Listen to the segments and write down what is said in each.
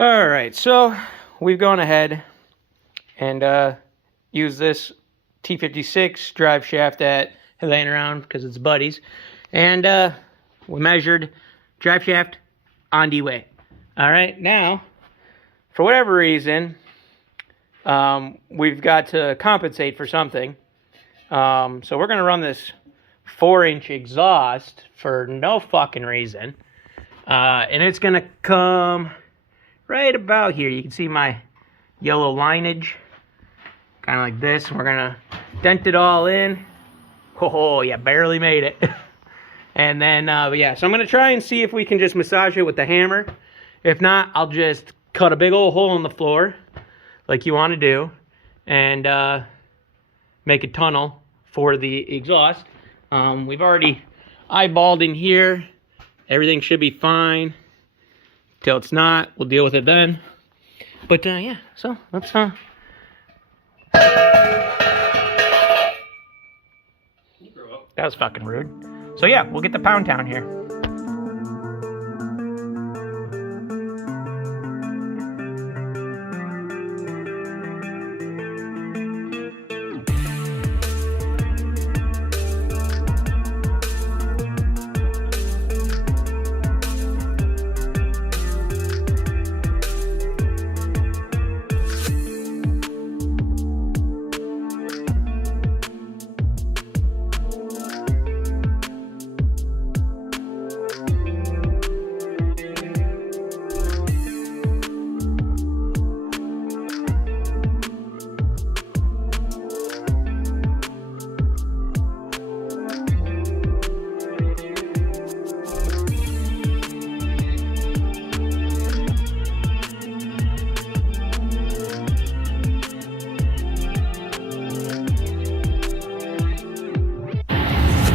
All right, so we've gone ahead and used this T56 drive shaft that had laying around because it's buddies, and we measured drive shaft on the way. All right, now for whatever reason, we've got to compensate for something. So we're gonna run this 4-inch exhaust for no fucking reason, and it's gonna come right about here. You can see my yellow lineage, kind of like this. We're gonna dent it all in. Oh yeah, barely made it. And then, yeah, so I'm gonna try and see if we can just massage it with the hammer. If not, I'll just cut a big old hole in the floor, like you want to do, and make a tunnel for the exhaust. We've already eyeballed in here. Everything should be fine. Till it's not, we'll deal with it then. But yeah, so let's that was fucking rude. So yeah, we'll get the Pound Town here.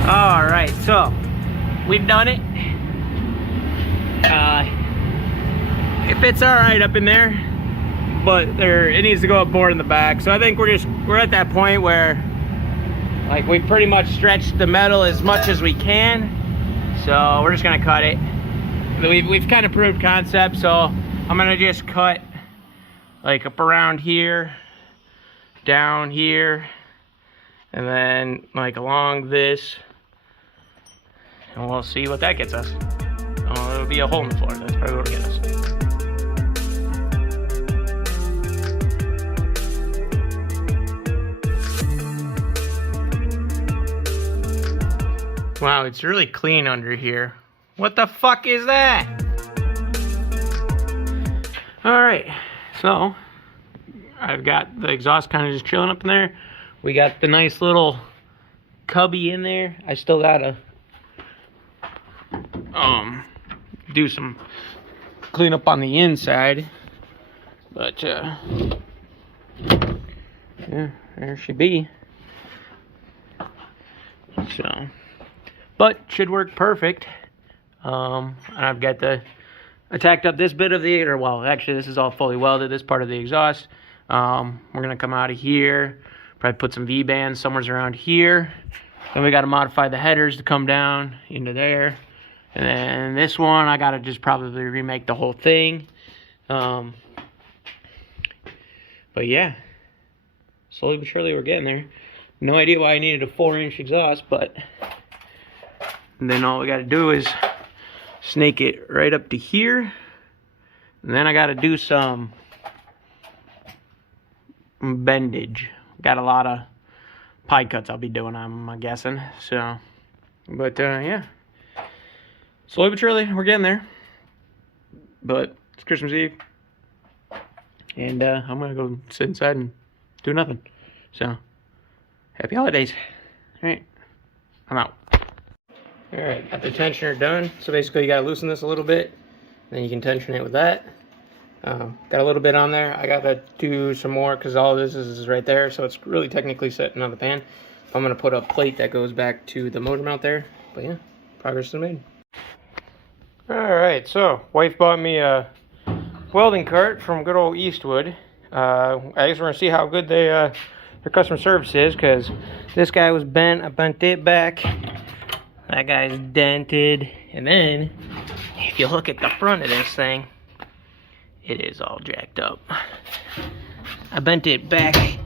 All right, so we've done it. It fits all right up in there, but it needs to go up more in the back. So I think we're at that point where, like, we pretty much stretched the metal as much as we can. So we're just gonna cut it. We've kind of proved concept, so I'm gonna just cut like up around here, down here, and then like along this. And we'll see what that gets us. Oh, it'll be a hole in the floor. That's probably what it'll get us. Wow, it's really clean under here. What the fuck is that? All right, so I've got the exhaust kind of just chilling up in there. We got the nice little cubby in there. I still gotta do some cleanup on the inside, but yeah, there should be. So, but should work perfect. And I've got I tacked up this bit of well, actually this is all fully welded, this part of the exhaust. We're gonna come out of here, probably put some V-bands somewhere around here. Then we gotta modify the headers to come down into there. And then this one, I gotta just probably remake the whole thing. But yeah, slowly but surely we're getting there. No idea why I needed a 4-inch exhaust, but then all we gotta do is snake it right up to here. And then I gotta do some bendage. Got a lot of pie cuts I'll be doing, I'm guessing. So, but yeah. Slowly but surely, we're getting there. But it's Christmas Eve. And I'm going to go sit inside and do nothing. So, happy holidays. Alright, I'm out. Alright, got the tensioner done. So basically you got to loosen this a little bit. Then you can tension it with that. Got a little bit on there. I got to do some more because all of this is right there. So it's really technically sitting on the pan. I'm going to put a plate that goes back to the motor mount there. But yeah, progress is made. Alright, so wife bought me a welding cart from good old Eastwood. I guess we're going to see how good their customer service is, because this guy was bent. I bent it back. That guy's dented. And then, if you look at the front of this thing, it is all jacked up. I bent it back,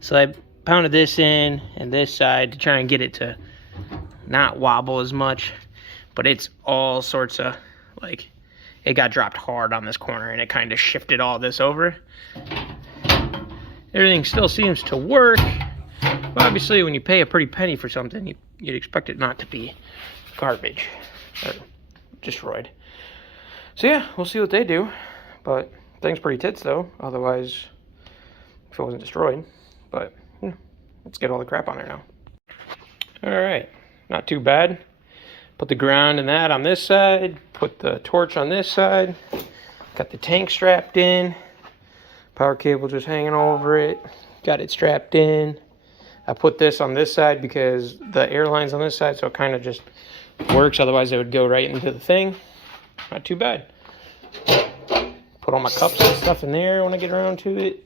so I pounded this in and this side to try and get it to not wobble as much, but it's all sorts of, like, it got dropped hard on this corner and it kind of shifted all this over. Everything still seems to work, but obviously when you pay a pretty penny for something, you'd expect it not to be garbage or destroyed. So yeah, we'll see what they do, but thing's pretty tits though, otherwise if it wasn't destroyed. But yeah, let's get all the crap on there now. Alright, not too bad. Put the ground and that on this side, put the torch on this side, got the tank strapped in, power cable just hanging over it, got it strapped in. I put this on this side because the air line's on this side, so it kind of just works, otherwise it would go right into the thing. Not too bad. Put all my cups and stuff in there when I get around to it.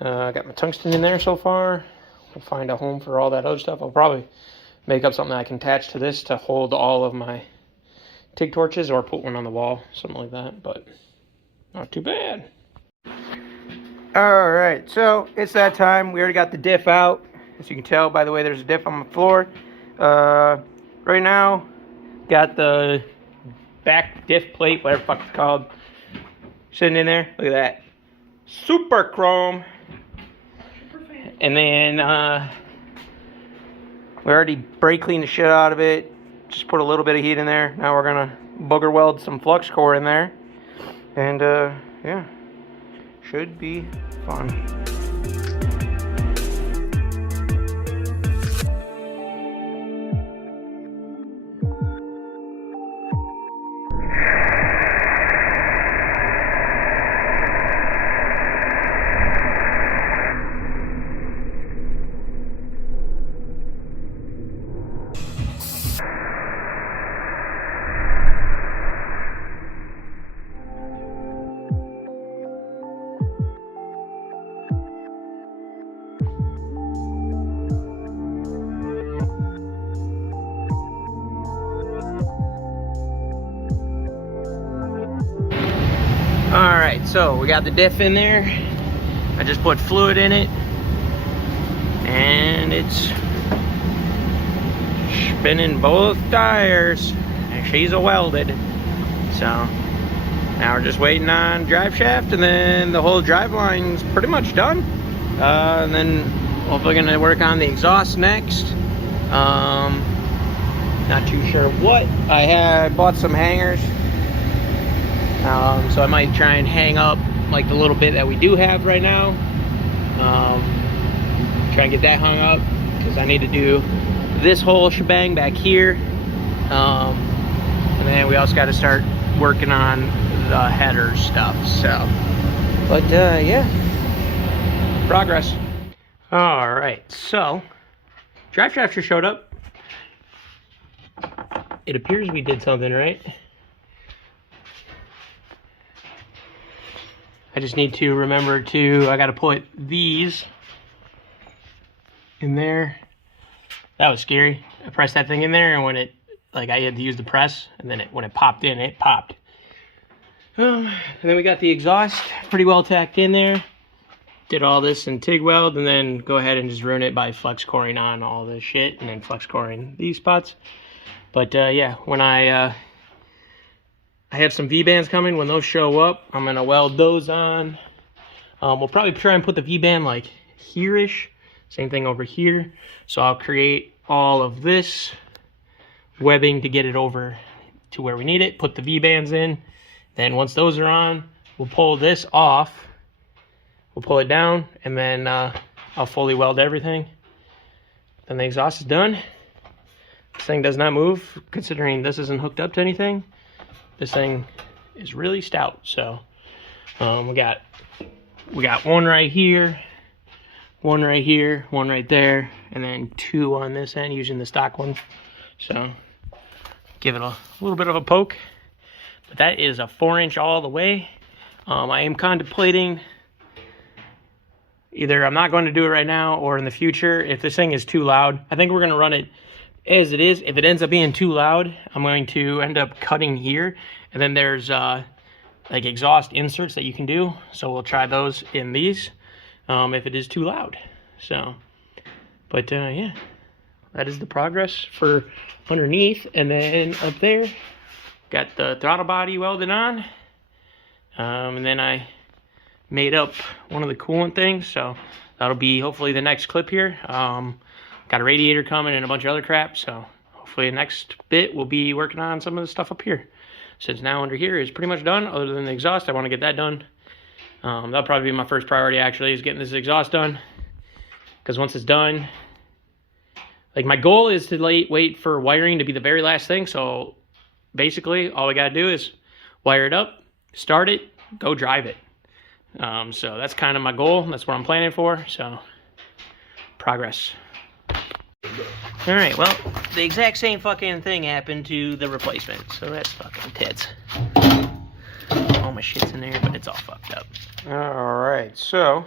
I got my tungsten in there so far. I'll find a home for all that other stuff. I'll probably make up something I can attach to this to hold all of my TIG torches, or put one on the wall, something like that, but not too bad. Alright, so it's that time. We already got the diff out. As you can tell by the way there's a diff on the floor. Right now, got the back diff plate, whatever the fuck it's called, sitting in there. Look at that. Super chrome. And then we already brake cleaned the shit out of it. Just put a little bit of heat in there. Now we're gonna booger weld some flux core in there. And yeah, should be fun. Alright, so we got the diff in there. I just put fluid in it. And it's spinning both tires. And she's a welded. So now we're just waiting on drive shaft, and then the whole drive line's pretty much done. And then hopefully gonna work on the exhaust next. Not too sure what. I bought some hangers. So I might try and hang up like the little bit that we do have right now. Try and get that hung up, because I need to do this whole shebang back here. And then we also got to start working on the header stuff. So, but yeah, progress. All right, so drive shaft just showed up. It appears we did something right. I just need to remember to, I gotta put these in there. That was scary. I pressed that thing in there, and when it, like, I had to use the press, and then when it popped in, it popped. And then we got the exhaust pretty well tacked in there. Did all this in TIG weld, and then go ahead and just ruin it by flex coring on all this shit, and then flex coring these spots. But yeah, when I have some V-bands coming. When those show up, I'm going to weld those on. We'll probably try and put the V-band like here-ish. Same thing over here. So I'll create all of this webbing to get it over to where we need it. Put the V-bands in. Then once those are on, we'll pull this off. We'll pull it down, and then I'll fully weld everything. Then the exhaust is done. This thing does not move, considering this isn't hooked up to anything. This thing is really stout. So we got one right here, one right here, one right there, and then two on this end using the stock one. So give it a little bit of a poke. But that is a 4-inch all the way. I am contemplating either I'm not going to do it right now, or in the future, if this thing is too loud, I think we're going to run it as it is. If it ends up being too loud, I'm going to end up cutting here, and then there's like exhaust inserts that you can do. So we'll try those in these if it is too loud. So, but yeah, that is the progress for underneath. And then up there, got the throttle body welded on. And then I made up one of the coolant things. So that'll be hopefully the next clip here. Got a radiator coming and a bunch of other crap. So hopefully the next bit we'll be working on some of the stuff up here. Since now under here is pretty much done, other than the exhaust, I want to get that done. That'll probably be my first priority actually, is getting this exhaust done. Because once it's done, like my goal is to wait for wiring to be the very last thing. So basically all we got to do is wire it up, start it, go drive it. So that's kind of my goal. That's what I'm planning for. So progress. All right, well, the exact same fucking thing happened to the replacement. So that's fucking tits. All my shit's in there, but it's all fucked up. All right, so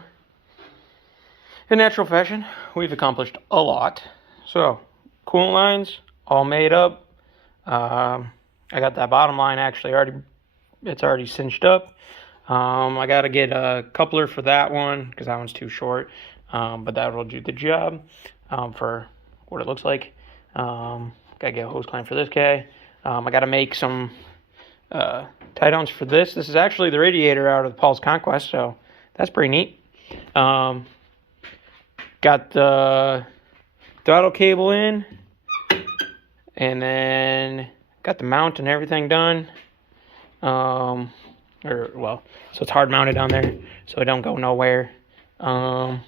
in natural fashion, we've accomplished a lot. So coolant lines all made up. I got that bottom line actually it's already cinched up. I got to get a coupler for that one because that one's too short. But that will do the job for what it looks like. Got to get a hose clamp for this guy. I got to make some tie-downs for this. This is actually the radiator out of the Paul's Conquest, so that's pretty neat. Got the throttle cable in, and then got the mount and everything done. So it's hard mounted down there, so it don't go nowhere. Let's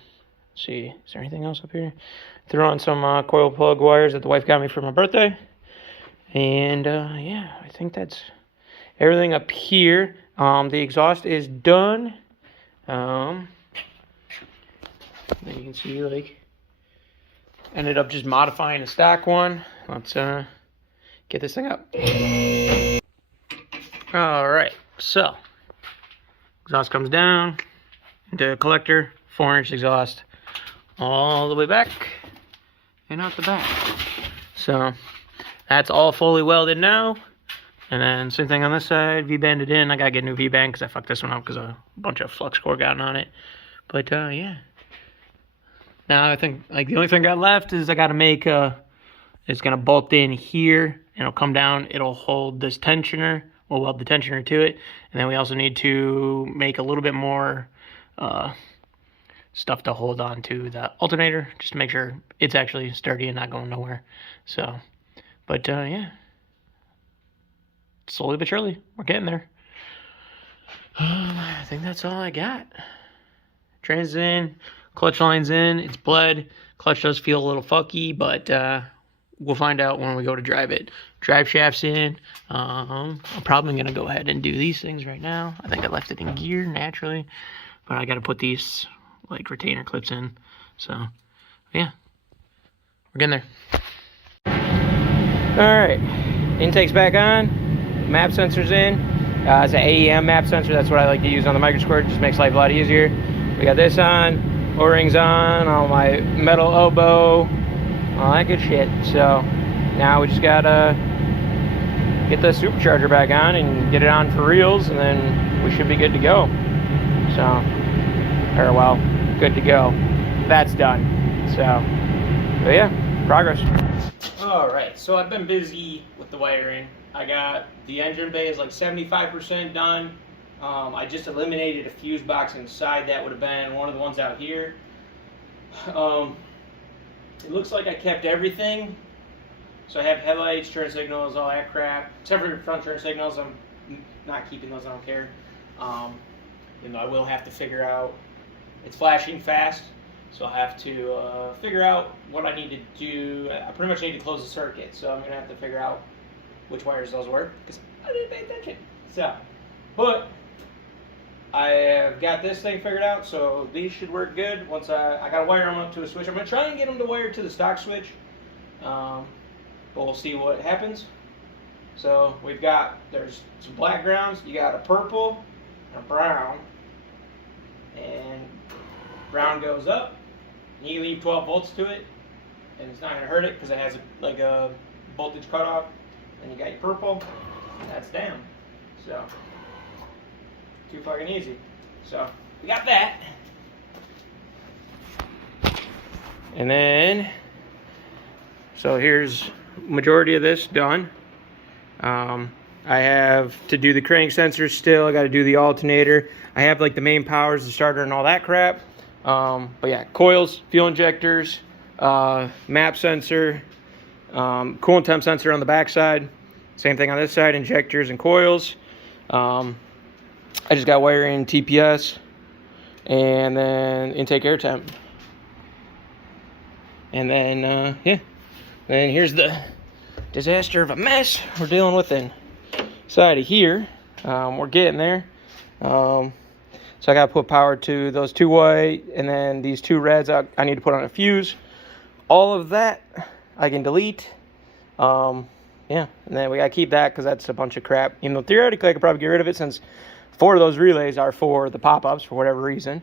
see, is there anything else up here? Threw on some coil plug wires that the wife got me for my birthday. And yeah, I think that's everything up here. The exhaust is done. Then you can see, like, ended up just modifying a stock one. Let's get this thing up. All right, so exhaust comes down into collector, 4-inch exhaust all the way back and out the back. So that's all fully welded now. And then same thing on this side, V-banded in. I gotta get a new V-band because I fucked this one up because a bunch of flux core gotten on it. But yeah. Now I think like the only thing I got left is I gotta make it's gonna bolt in here and it'll come down, it'll hold this tensioner. We'll weld the tensioner to it. And then we also need to make a little bit more stuff to hold on to the alternator just to make sure it's actually sturdy and not going nowhere. So, but yeah, slowly but surely we're getting there. I think that's all I got. Trans in, clutch line's in, it's bled. Clutch does feel a little funky, but we'll find out when we go to drive it. Drive shaft's in. I'm probably gonna go ahead and do these things right now. I think I left it in gear naturally, but I gotta put these like retainer clips in. So yeah, we're getting there. All right, intake's back on. Map sensor's in. It's an AEM map sensor. That's what I like to use on the microsquirt. Just makes life a lot easier. We got this on, O-rings on my metal elbow, all that good shit. So now we just gotta get the supercharger back on and get it on for reals, and then we should be good to go. So, or well, good to go. That's done. So, but yeah, progress. All right, so I've been busy with the wiring. I got the engine bay is like 75% done. I just eliminated a fuse box inside. That would have been one of the ones out here. It looks like I kept everything. So I have headlights, turn signals, all that crap. Except for front turn signals, I'm not keeping those, I don't care. You know, I will have to figure out, it's flashing fast, so I'll have to figure out what I need to do. I pretty much need to close the circuit, so I'm going to have to figure out which wires those were, because I didn't pay attention. So, but I have got this thing figured out, so these should work good. Once I got to wire them up to a switch. I'm going to try and get them to wire to the stock switch, but we'll see what happens. So we've got, there's some black grounds, you got a purple and a brown, and brown goes up, and you leave 12 volts to it, and it's not going to hurt it because it has like a voltage cutoff. Then you got your purple, and that's down. So Too fucking easy. So we got that. And then, so here's majority of this done. I have to do the crank sensors still. I got to do the alternator. I have like the main powers, the starter, and all that crap. But yeah, coils, fuel injectors, map sensor, coolant temp sensor on the back side. Same thing on this side, injectors and coils. I just got wiring TPS, and then intake air temp. And then, yeah. Then here's the disaster of a mess we're dealing with inside of here. We're getting there. So I got to put power to those 2 white, and then these 2 reds I need to put on a fuse. All of that I can delete. Yeah, and then we got to keep that because that's a bunch of crap. Even though theoretically I could probably get rid of it since 4 of those relays are for the pop-ups for whatever reason.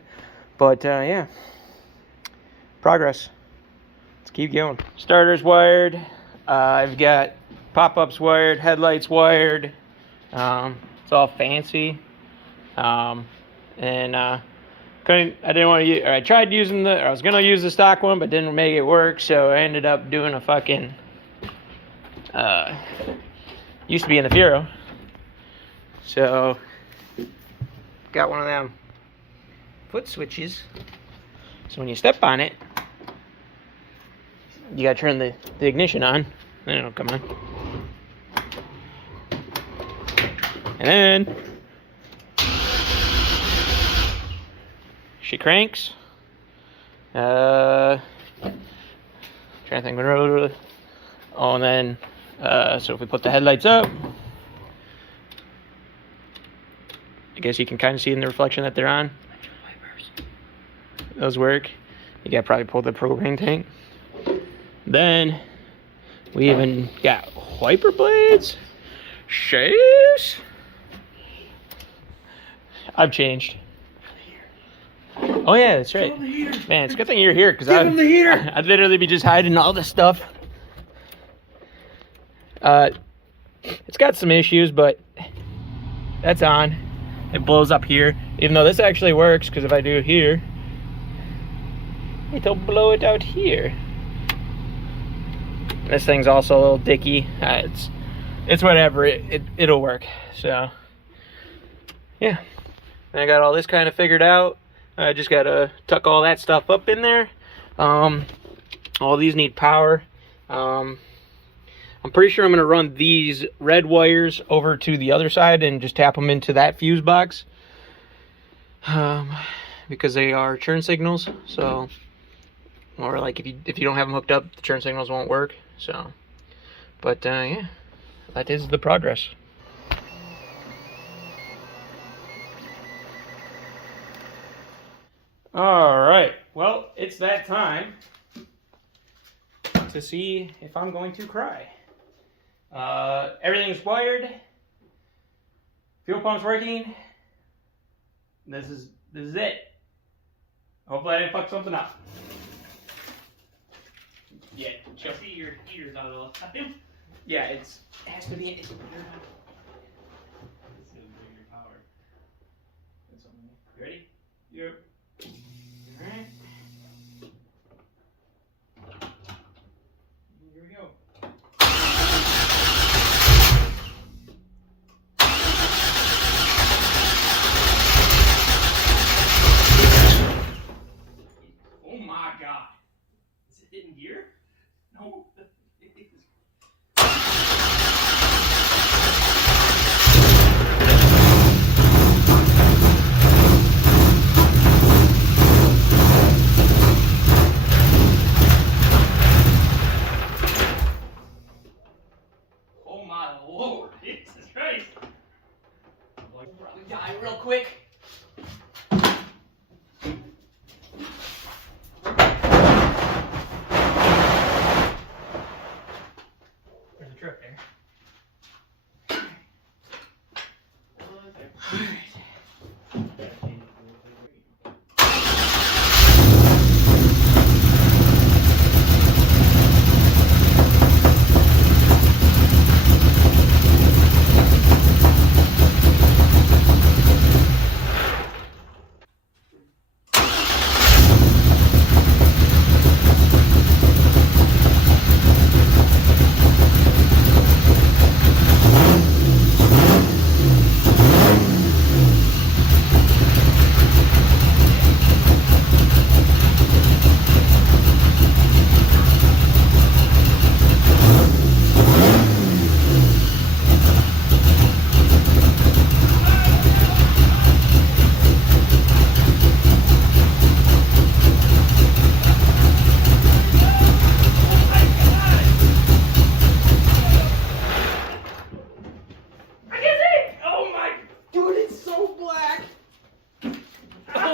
But yeah, progress. Let's keep going. Starter's wired. I've got pop-ups wired, headlights wired. It's all fancy. I didn't want to use, or I tried using I was gonna use the stock one, but didn't make it work, so I ended up doing a fucking, used to be in the Fiero. So, got one of them foot switches. So when you step on it, you gotta turn the ignition on, then it'll come on. And then she cranks. Trying to think. Oh, and then so if we put the headlights up, I guess you can kind of see in the reflection that they're on. Those work. You gotta probably pull the propane tank. Then we even got wiper blades. Shaves. I've changed. Oh yeah, that's right. Man, it's a good thing you're here because I'd literally be just hiding all this stuff. It's got some issues, but that's on. It blows up here, even though this actually works because if I do it here, it'll blow it out here. This thing's also a little dicky. It's whatever. It'll work. So yeah, and I got all this kind of figured out. I just gotta tuck all that stuff up in there. All these need power. I'm pretty sure I'm gonna run these red wires over to the other side and just tap them into that fuse box. Because they are churn signals. So, or like if you don't have them hooked up, the churn signals won't work. So, but yeah, that is the progress. All right, well, it's that time to see if I'm going to cry. Everything's wired. Fuel pump's working. This is it. Hopefully I didn't fuck something up. Yeah, chill. See your heater's out of the yeah, it has to be. It's bigger power. You ready? Yep. Alright. Here we go. Oh my god. Is it in gear? No.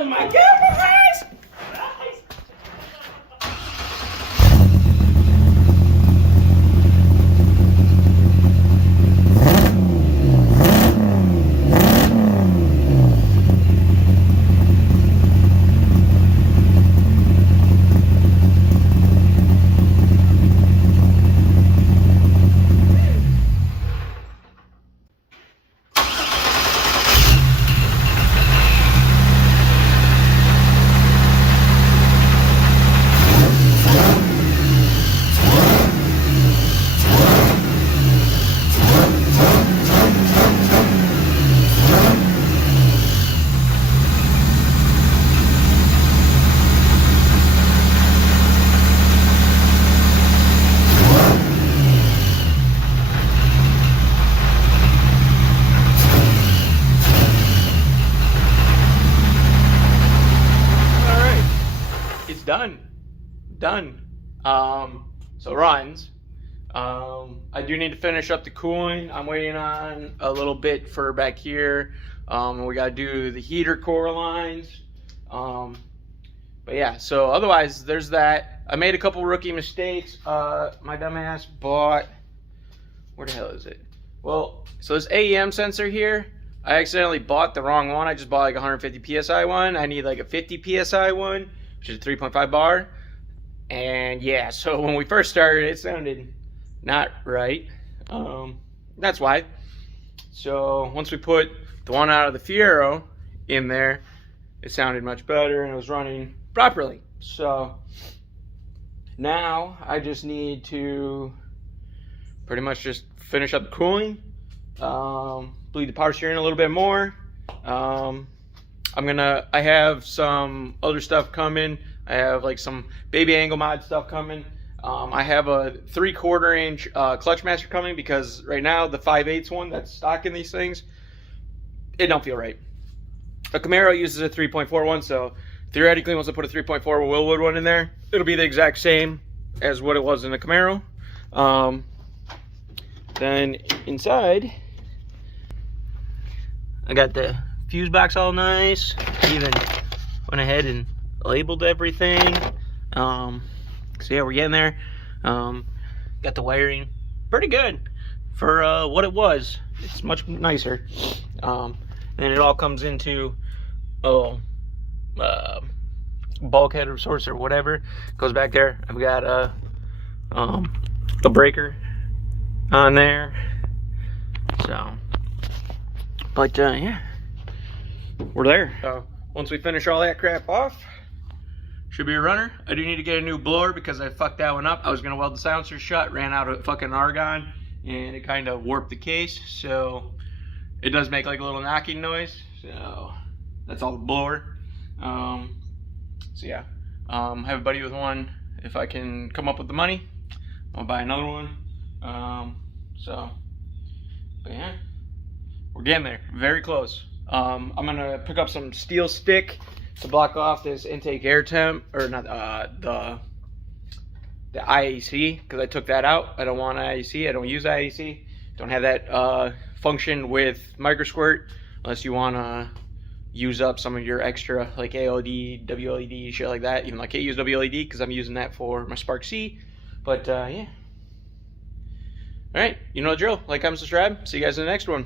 Oh my God, guys! Done. So it runs. I do need to finish up the cooling. I'm waiting on a little bit for back here. We got to do the heater core lines. But yeah, so otherwise there's that. I made a couple rookie mistakes. My dumbass bought, where the hell is it? Well, so this AEM sensor here, I accidentally bought the wrong one. I just bought like a 150 PSI one. I need like a 50 PSI one, which is a 3.5 bar. And yeah, so when we first started, it sounded not right. That's why. So once we put the one out of the Fiero in there, it sounded much better and it was running properly. So now I just need to pretty much just finish up the cooling, bleed the power steering a little bit more. I have some other stuff coming. I have like some baby angle mod stuff coming. I have a 3/4 inch clutch master coming because right now the 5/8 one that's stock in these things, it don't feel right. A Camaro uses a 3.4 one, so theoretically once I put a 3.4 Willwood one in there, it'll be the exact same as what it was in the Camaro. Then inside, I got the fuse box all nice. Even went ahead and labeled everything. So yeah, we're getting there. Got the wiring pretty good for what it was. It's much nicer. And it all comes into bulkhead of sorts or whatever. Goes back there. I've got a breaker on there. So, but yeah, we're there. So once we finish all that crap off, should be a runner. I do need to get a new blower because I fucked that one up. I was gonna weld the silencer shut, ran out of fucking argon, and it kind of warped the case. So it does make like a little knocking noise. So that's all the blower. So yeah, I have a buddy with one. If I can come up with the money, I'll buy another one. But yeah, we're getting there, very close. I'm gonna pick up some steel stick to block off this intake air temp, or not, the IAC, because I took that out. I don't want IAC, I don't use IAC. Don't have that function with microsquirt, unless you want to use up some of your extra, like AOD, WLED, shit like that. Even though I can't use WLED, because I'm using that for my Spark C. But yeah. Alright, you know the drill. Like, comment, subscribe. See you guys in the next one.